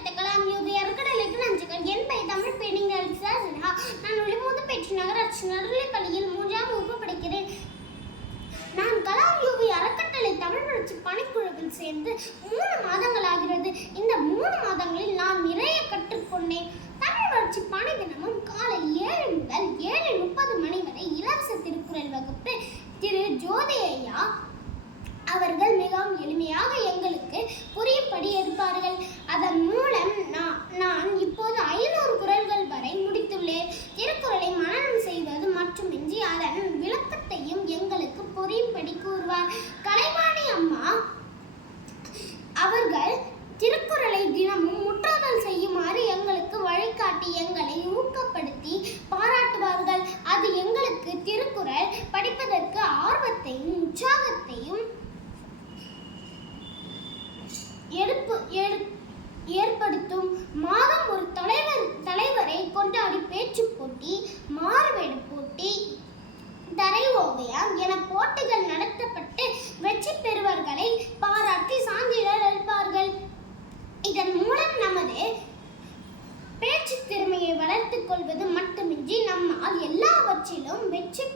படைத்த கலாம் யோகி அறக்கட்டளைக்கு நன்றிகள். என் பெயர் தமிழ் பெண்ணிங் சின்ஹா. நான் ஒளிமுது பெற்று நகராட்சி நடுநிலைப் பள்ளியில் 3ஆம் வகுப்பு படிக்கிறேன். நான் கலாம் யோகி அறக்கட்டளை தமிழ் வளர்ச்சி பணிக்குழுவில் சேர்ந்து 3 மாதங்கள் ஆகிறது. இந்த 3 மாதங்களில் நான் நிறைய கற்றுக்கொண்டேன். தமிழ் வளர்ச்சி பணி தினமும் காலை 7 முதல் 7:30 மணி வரை இலவச திருக்குறள் வகுப்பு திரு ஜோதி ஐயா அவர்கள் மிகவும் எளிமையாக எங்களுக்கு புரியும்படி எடுப்பார்கள். அதன் மூலம் நான் இப்போது 500 குறள்கள் வரை முடித்துள்ளேன். திருக்குறளை மனனம் செய்வது மட்டுமின்றி அதன் விளக்கத்தையும் எங்களுக்கு புரியும்படி கூறுவார். கலைவாணி அம்மா அவர்கள் திருக்குறளை தினமும் முற்றோதல் செய்யுமாறு எங்களுக்கு வழிகாட்டி எங்களை ஊக்கப்படுத்தி பாராட்டுவார்கள். அது எங்களுக்கு திருக்குறள் படிப்பதற்கு ஆர்வத்தையும் உற்சாகத்தையும் ஏற்படுத்தும். மாதம் ஒரு தலைவரை கொண்டாடி பேச்சு போட்டி, மாறுவேடு போட்டி, தரை ஓவியம் என போட்டிகள் நடத்தப்பட்டு வெற்றி பெறுவர்களை பாராட்டி சான்றிதழ் அளிப்பார்கள். இதன் மூலம் நமது பேச்சு திறமையை வளர்த்துக் கொள்வது மட்டுமின்றி நம்மால் எல்லாவற்றிலும் வெற்றி